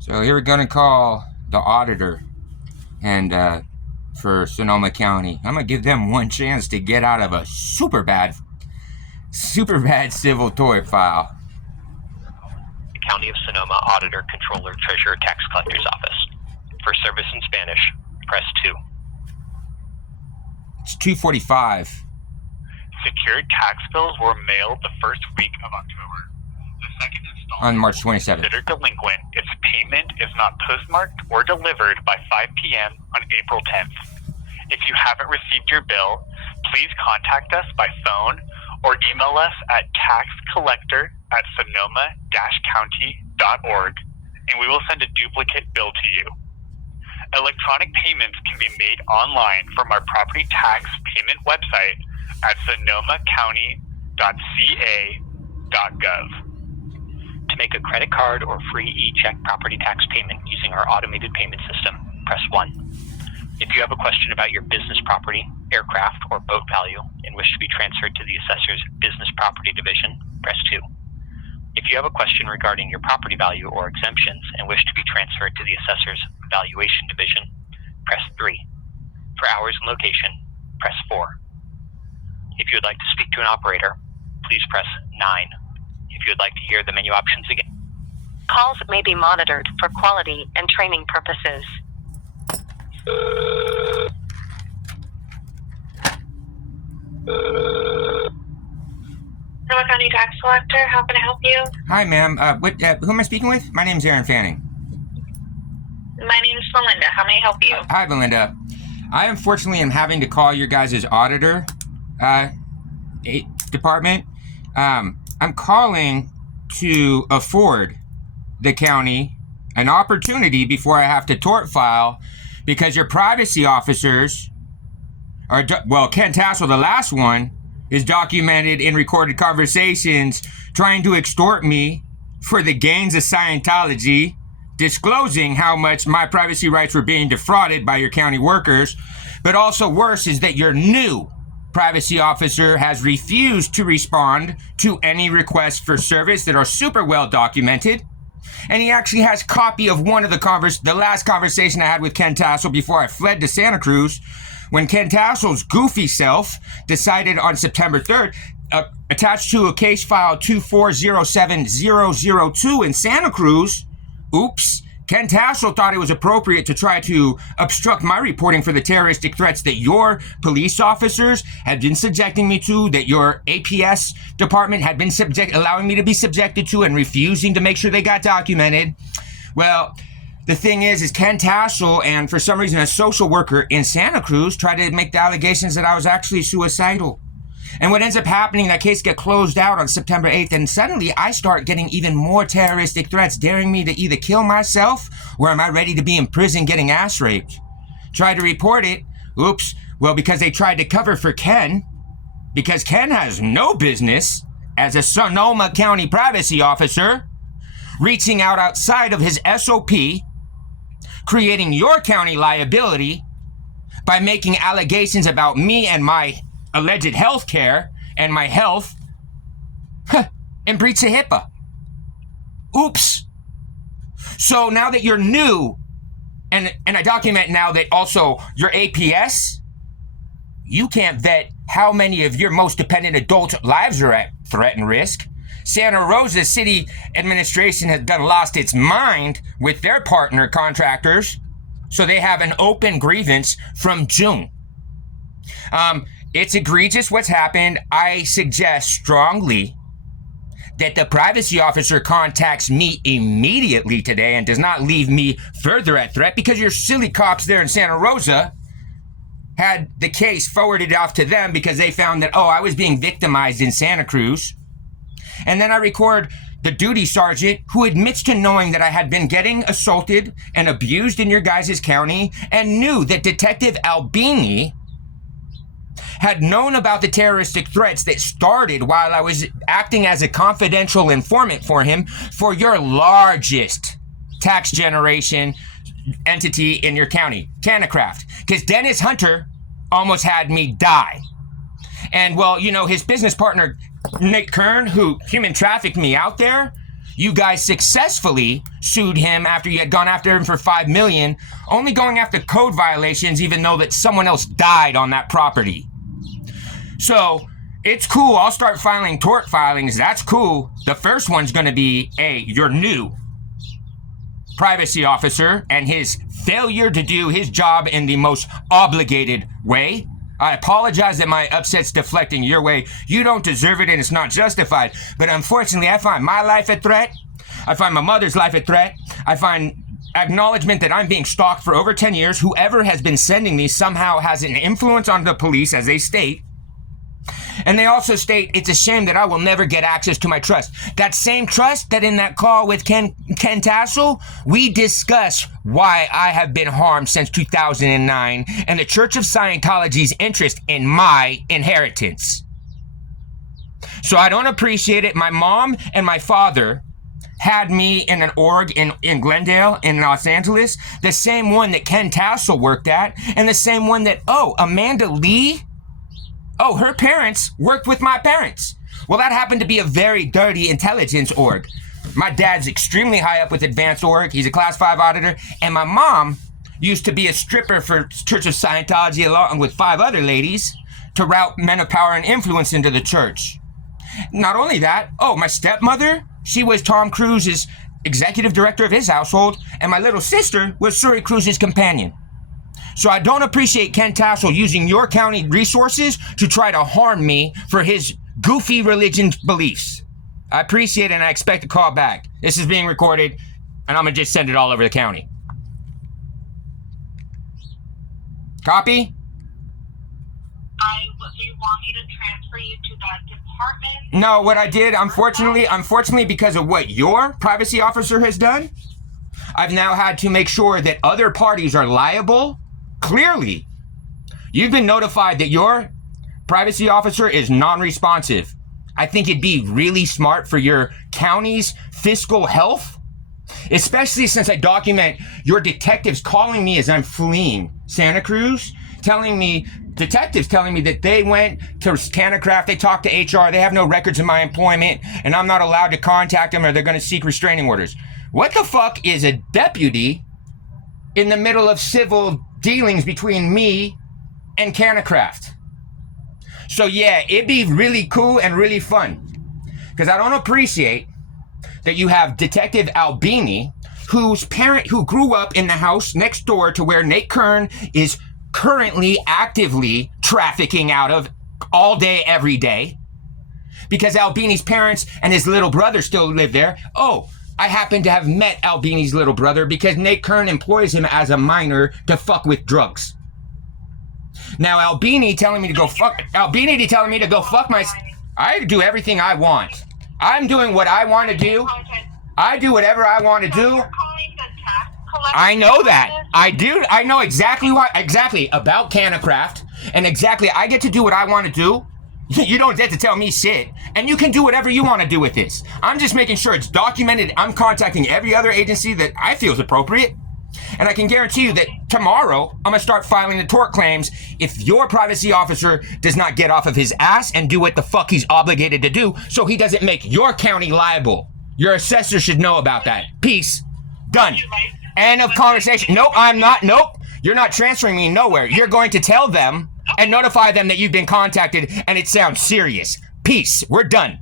So here we're gonna call the auditor and for Sonoma County. I'm gonna give them one chance to get out of a super bad civil tort file. The County of Sonoma Auditor, Controller, Treasurer, Tax Collector's Office. For service in Spanish, press 2. It's 2:45. Secured tax bills were mailed the first week of October. The second installment On March 27th. is considered delinquent if payment is not postmarked or delivered by 5 p.m. on April 10th. If you haven't received your bill, please contact us by phone or email us at taxcollector@sonoma-county.org, and we will send a duplicate bill to you. Electronic payments can be made online from our property tax payment website at sonomacounty.ca.gov. To make a credit card or free e-check property tax payment using our automated payment system, press 1. If you have a question about your business property, aircraft, or boat value and wish to be transferred to the assessor's business property division, press 2. If you have a question regarding your property value or exemptions and wish to be transferred to the assessor's valuation division, press 3. For hours and location, press 4. If you would like to speak to an operator, please press 9. If you would like to hear the menu options again. Calls may be monitored for quality and training purposes. Sonoma County Tax Collector, how can I help you? Hi, ma'am. Who am I speaking with? My name's Aaron Fanning. My name's Melinda. How may I help you? Hi, Melinda. I unfortunately am having to call your guys' auditor department. I'm calling to afford the county an opportunity before I have to tort file because your privacy officers are, Ken Tassel, the last one, is documented in recorded conversations trying to extort me for the gains of Scientology, disclosing how much my privacy rights were being defrauded by your county workers. But also worse is that your new privacy officer has refused to respond to any requests for service that are super well documented. And he actually has copy of one of the last conversation I had with Ken Tassel before I fled to Santa Cruz, when Ken Tassel's goofy self decided on September 3rd, attached to a case file 2407002 in Santa Cruz, oops, Ken Tassel thought it was appropriate to try to obstruct my reporting for the terroristic threats that your police officers had been subjecting me to, that your APS department had been allowing me to be subjected to and refusing to make sure they got documented. Well, the thing is Ken Tassel and for some reason a social worker in Santa Cruz tried to make the allegations that I was actually suicidal. And what ends up happening, that case get closed out on September 8th, and suddenly I start getting even more terroristic threats daring me to either kill myself or am I ready to be in prison getting ass raped. Tried to report it. Oops. Well, because they tried to cover for Ken, because Ken has no business as a Sonoma County privacy officer reaching out outside of his SOP, creating your county liability by making allegations about me and my alleged health care and my health and breach of HIPAA. Oops. So now that you're new, and I document now that also your APS, you can't vet how many of your most dependent adult lives are at threat and risk. Santa Rosa City Administration has lost its mind with their partner contractors, so they have an open grievance from June. It's egregious what's happened. I suggest strongly that the privacy officer contacts me immediately today and does not leave me further at threat, because your silly cops there in Santa Rosa had the case forwarded off to them because they found that, I was being victimized in Santa Cruz. And then I record the duty sergeant who admits to knowing that I had been getting assaulted and abused in your guys' county and knew that Detective Albini had known about the terroristic threats that started while I was acting as a confidential informant for him for your largest tax generation entity in your county, Canacraft. Because Dennis Hunter almost had me die. And his business partner, Nick Kern, who human trafficked me out there, You guys successfully sued him after you had gone after him for $5 million, only going after code violations even though that someone else died on that property. So, it's cool. I'll start filing tort filings. That's cool. The first one's going to be, your new privacy officer and his failure to do his job in the most obligated way. I apologize that my upset's deflecting your way. You don't deserve it and it's not justified. But unfortunately, I find my life at threat. I find my mother's life at threat. I find acknowledgement that I'm being stalked for over 10 years. Whoever has been sending these somehow has an influence on the police, as they state. And they also state it's a shame that I will never get access to my trust. That same trust that in that call with Ken Tassel, we discuss why I have been harmed since 2009 and the Church of Scientology's interest in my inheritance. So I don't appreciate it. My mom and my father had me in an org in Glendale, in Los Angeles, the same one that Ken Tassel worked at, and the same one that, Amanda Lee, her parents worked with my parents. Well, that happened to be a very dirty intelligence org. My dad's extremely high up with advanced org. He's a class 5 auditor. And my mom used to be a stripper for Church of Scientology along with 5 other ladies to route men of power and influence into the church. Not only that, my stepmother, she was Tom Cruise's executive director of his household. And my little sister was Suri Cruise's companion. So I don't appreciate Ken Tassel using your county resources to try to harm me for his goofy religion beliefs. I appreciate it and I expect a call back. This is being recorded and I'm going to just send it all over the county. Copy? Do you want me to transfer you to that department? No, what I did, unfortunately, because of what your privacy officer has done, I've now had to make sure that other parties are liable. Clearly, you've been notified that your privacy officer is non-responsive. I think it'd be really smart for your county's fiscal health, especially since I document your detectives calling me as I'm fleeing Santa Cruz, detectives telling me that they went to Canacraft, they talked to HR, they have no records of my employment, and I'm not allowed to contact them or they're going to seek restraining orders. What the fuck is a deputy in the middle of civil dealings between me and Canacraft? So yeah, it'd be really cool and really fun. Because I don't appreciate that you have Detective Albini, who grew up in the house next door to where Nate Kern is currently actively trafficking out of all day, every day. Because Albini's parents and his little brother still live there. I happen to have met Albini's little brother because Nate Kern employs him as a minor to fuck with drugs. Now Albini telling me to go fuck I do everything I want. I'm doing what I want to do. I do whatever I want to do. I know that. I do. I know exactly about Canacraft and exactly I get to do what I want to do. You don't get to tell me shit. And you can do whatever you want to do with this. I'm just making sure it's documented. I'm contacting every other agency that I feel is appropriate. And I can guarantee you that tomorrow, I'm going to start filing the tort claims if your privacy officer does not get off of his ass and do what the fuck he's obligated to do so he doesn't make your county liable. Your assessor should know about that. Peace. Done. End of conversation. No, I'm not. Nope. You're not transferring me nowhere. You're going to tell them and notify them that you've been contacted and it sounds serious. Peace. We're done.